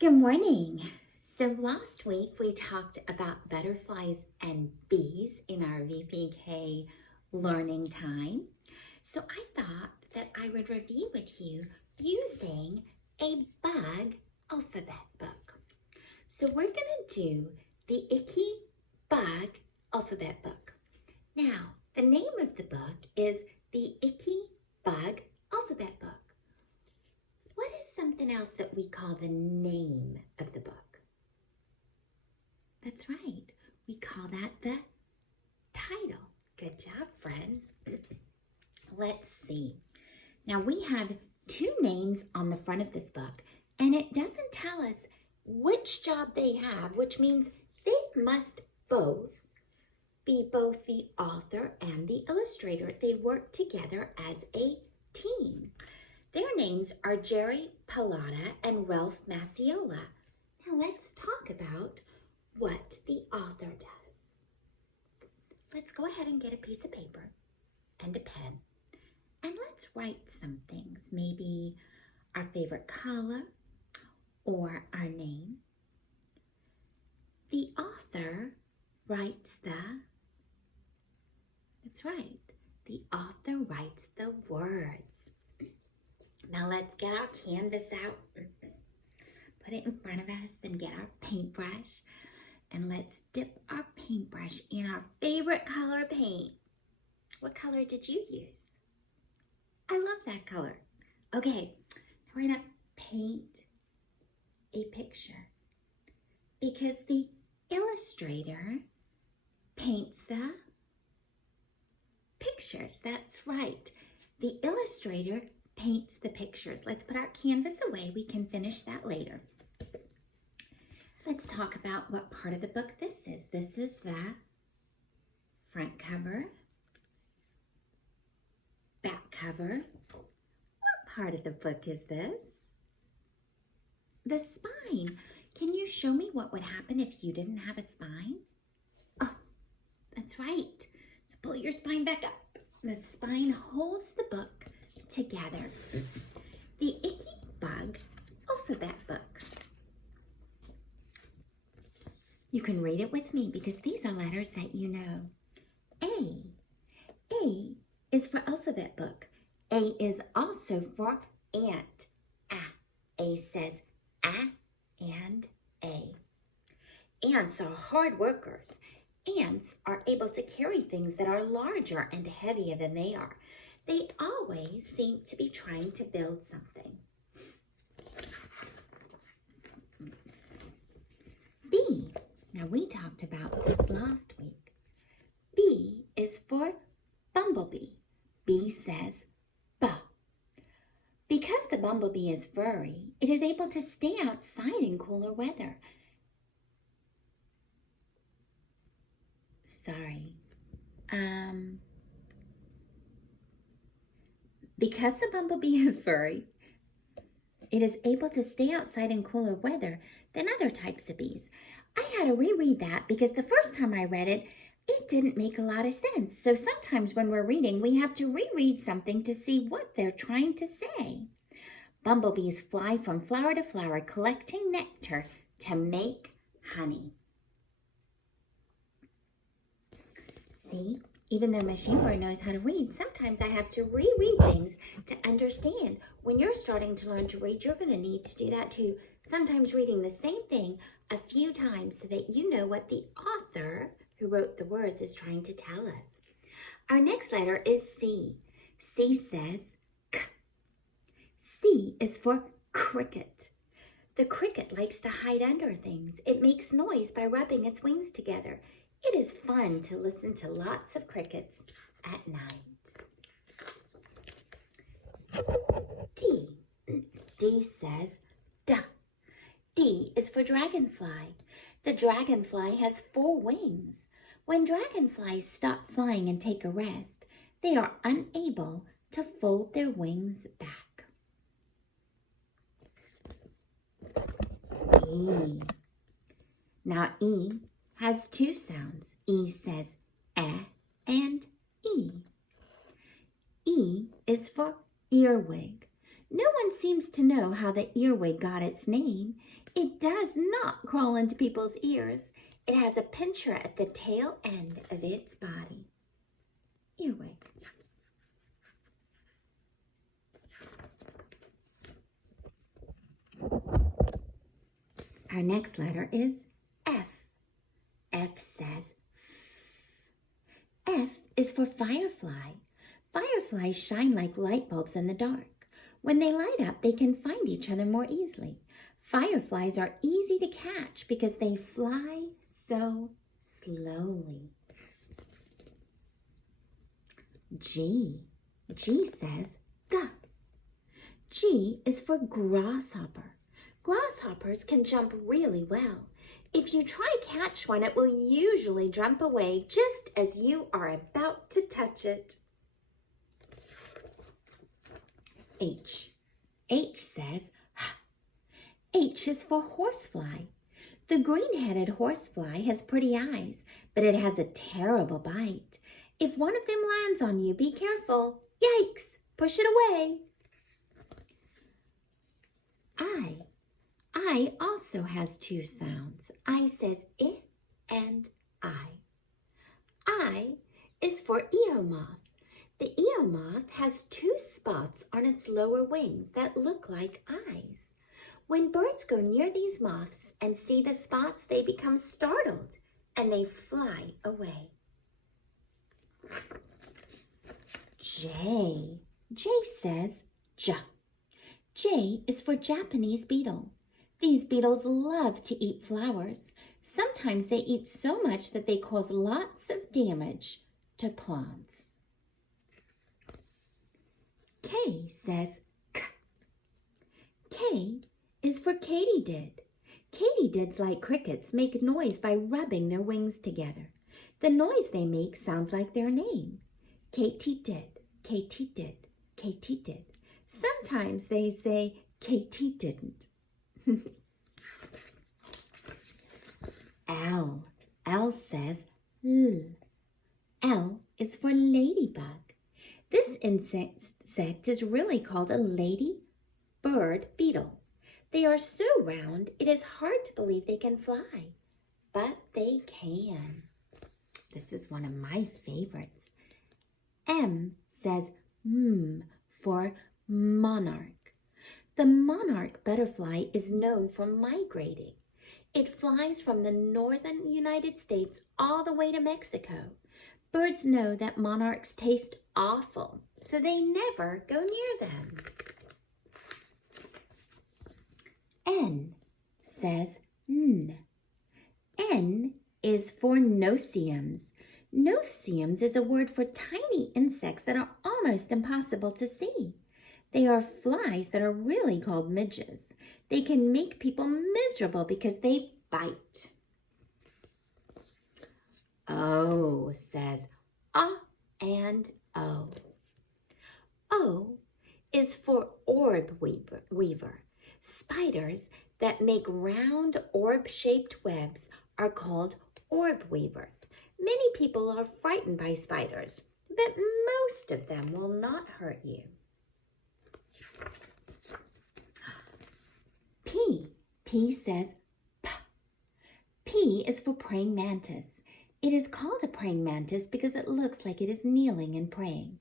Good morning. So last week we talked about butterflies and bees in our VPK learning time. So I thought that I would review with you using a bug alphabet book. So we're going to do the Icky Bug alphabet book. Now, the name of the book is the Icky Bug alphabet book. What is something else that we call the name of the book? That's right. We call that the title. Good job, friends. Let's see. Now we have two names on the front of this book, and it doesn't tell us which job they have, which means they must both be both the author and the illustrator. They work together as a team. Their names are Jerry Pallotta and Ralph Maciola. Now let's talk about what the author does. Let's go ahead and get a piece of paper and a pen, and let's write some things. Maybe our favorite color or our name. The author writes that's right, the author writes the words. Now let's get our canvas out, put it in front of us and get our paintbrush, and let's dip our paintbrush in our favorite color paint. What color did you use? I love that color. Okay, now we're gonna paint a picture because the illustrator paints the pictures. That's right, the illustrator paints the pictures. Let's put our canvas away. We can finish that later. Let's talk about what part of the book this is. This is the front cover, back cover. What part of the book is this? The spine. Can you show me what would happen if you didn't have a spine? Oh, that's right. So pull your spine back up. The spine holds the book together. The Icky Bug alphabet book. You can read it with me because these are letters that you know. A. A is for alphabet book. A is also for ant. A says a and a. Ants are hard workers. Ants are able to carry things that are larger and heavier than they are. They always seem to be trying to build something. B. Now we talked about this last week. B is for bumblebee. B says ba. Because the bumblebee is furry, it is able to stay outside in cooler weather. Because the bumblebee is furry, it is able to stay outside in cooler weather than other types of bees. I had to reread that because the first time I read it, it didn't make a lot of sense. So sometimes when we're reading, we have to reread something to see what they're trying to say. Bumblebees fly from flower to flower, collecting nectar to make honey. See? Even though Miss Shimber knows how to read, sometimes I have to reread things to understand. When you're starting to learn to read, you're going to need to do that too. Sometimes reading the same thing a few times so that you know what the author who wrote the words is trying to tell us. Our next letter is C. C says K. C is for cricket. The cricket likes to hide under things. It makes noise by rubbing its wings together. It is fun to listen to lots of crickets at night. D. D says da. D is for dragonfly. The dragonfly has 4 wings. When dragonflies stop flying and take a rest, they are unable to fold their wings back. E. Now E has 2 sounds. E says eh and E. E is for earwig. No one seems to know how the earwig got its name. It does not crawl into people's ears. It has a pincher at the tail end of its body. Earwig. Our next letter is F. F says F. F is for firefly. Fireflies shine like light bulbs in the dark. When they light up, they can find each other more easily. Fireflies are easy to catch because they fly so slowly. G. G says G. G is for grasshopper. Grasshoppers can jump really well. If you try to catch one, it will usually jump away just as you are about to touch it. H. H says H. H is for horsefly. The green-headed horsefly has pretty eyes, but it has a terrible bite. If one of them lands on you, be careful. Yikes! Push it away. I also has two sounds. I says I and I. I is for eomoth. The eomoth has two spots on its lower wings that look like eyes. When birds go near these moths and see the spots, they become startled and they fly away. J. J says J. J is for Japanese beetle. These beetles love to eat flowers. Sometimes they eat so much that they cause lots of damage to plants. K says K. K is for katydid. Katydids, like crickets, make noise by rubbing their wings together. The noise they make sounds like their name. Katydid, katydid, katydid. Sometimes they say Katy didn't. L. L says L. L is for ladybug. This insect is really called a ladybird beetle. They are so round, it is hard to believe they can fly, but they can. This is one of my favorites. M says M for monarch. The monarch butterfly is known for migrating. It flies from the northern United States all the way to Mexico. Birds know that monarchs taste awful, so they never go near them. N says N. N is for no-see-ums. No-see-ums is a word for tiny insects that are almost impossible to see. They are flies that are really called midges. They can make people miserable because they bite. O says and O. O is for orb weaver. Spiders that make round orb-shaped webs are called orb weavers. Many people are frightened by spiders, but most of them will not hurt you. P. P says P. P is for praying mantis. It is called a praying mantis because it looks like it is kneeling and praying.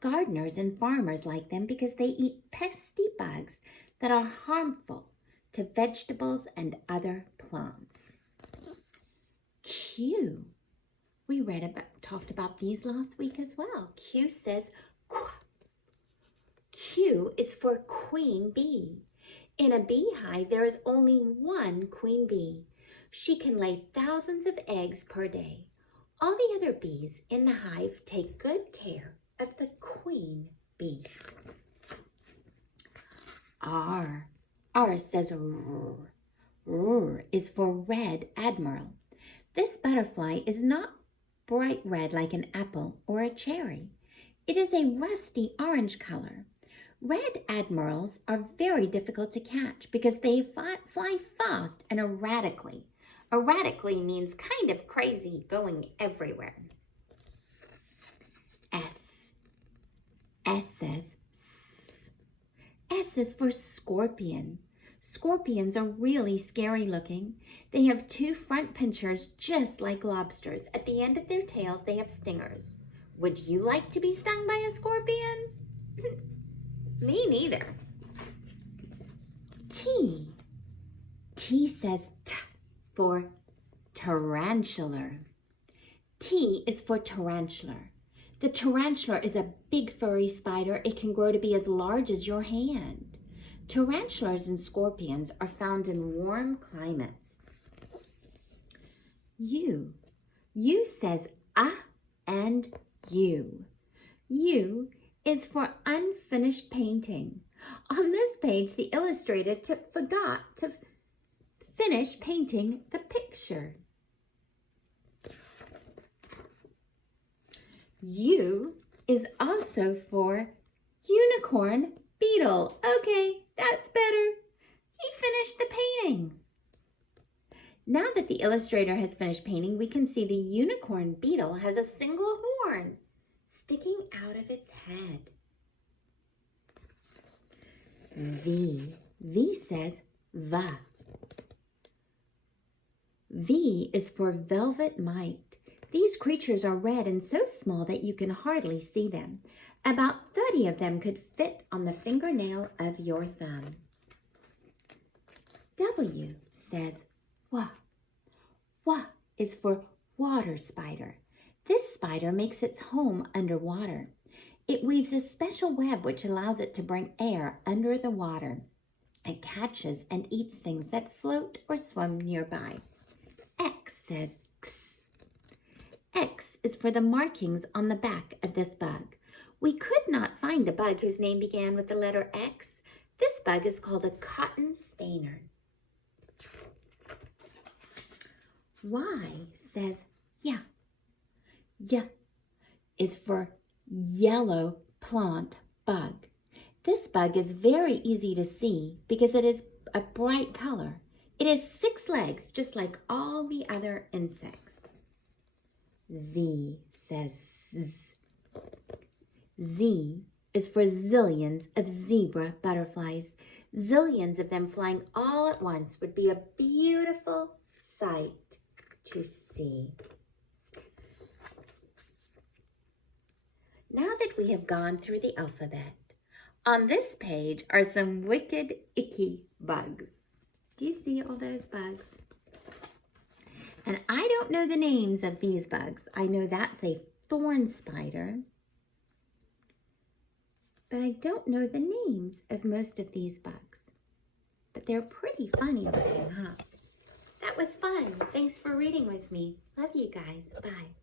Gardeners and farmers like them because they eat pesky bugs that are harmful to vegetables and other plants. Q. We talked about these last week as well. Q says Q. Q is for queen bee. In a beehive, there is only one queen bee. She can lay thousands of eggs per day. All the other bees in the hive take good care of the queen bee. R. R says R. R is for red admiral. This butterfly is not bright red like an apple or a cherry. It is a rusty orange color. Red admirals are very difficult to catch because they fly fast and erratically. Erratically means kind of crazy, going everywhere. S. S says S. S is for scorpion. Scorpions are really scary looking. They have two front pinchers just like lobsters. At the end of their tails, they have stingers. Would you like to be stung by a scorpion? Me neither. T. T says T for tarantular. T is for tarantular. The tarantula is a big furry spider. It can grow to be as large as your hand. Tarantulas and scorpions are found in warm climates. U. U says and U. U is for unfinished painting. On this page, the illustrator forgot to finish painting the picture. U is also for unicorn beetle. Okay, that's better. He finished the painting. Now that the illustrator has finished painting, we can see the unicorn beetle has a single horn sticking out of its head. V. V says va. V is for velvet mite. These creatures are red and so small that you can hardly see them. About 30 of them could fit on the fingernail of your thumb. W says wa. Wa is for water spider. This spider makes its home underwater. It weaves a special web which allows it to bring air under the water. It catches and eats things that float or swim nearby. X says X. X is for the markings on the back of this bug. We could not find a bug whose name began with the letter X. This bug is called a cotton stainer. Y says ya. Ya is for yellow plant bug. This bug is very easy to see because it is a bright color. It has 6 legs, just like all the other insects. Z says Z. Z is for zillions of zebra butterflies. Zillions of them flying all at once would be a beautiful sight to see. Now that we have gone through the alphabet, on this page are some wicked, icky bugs. Do you see all those bugs? And I don't know the names of these bugs. I know that's a thorn spider, but I don't know the names of most of these bugs. But they're pretty funny looking, huh? That was fun. Thanks for reading with me. Love you guys. Bye.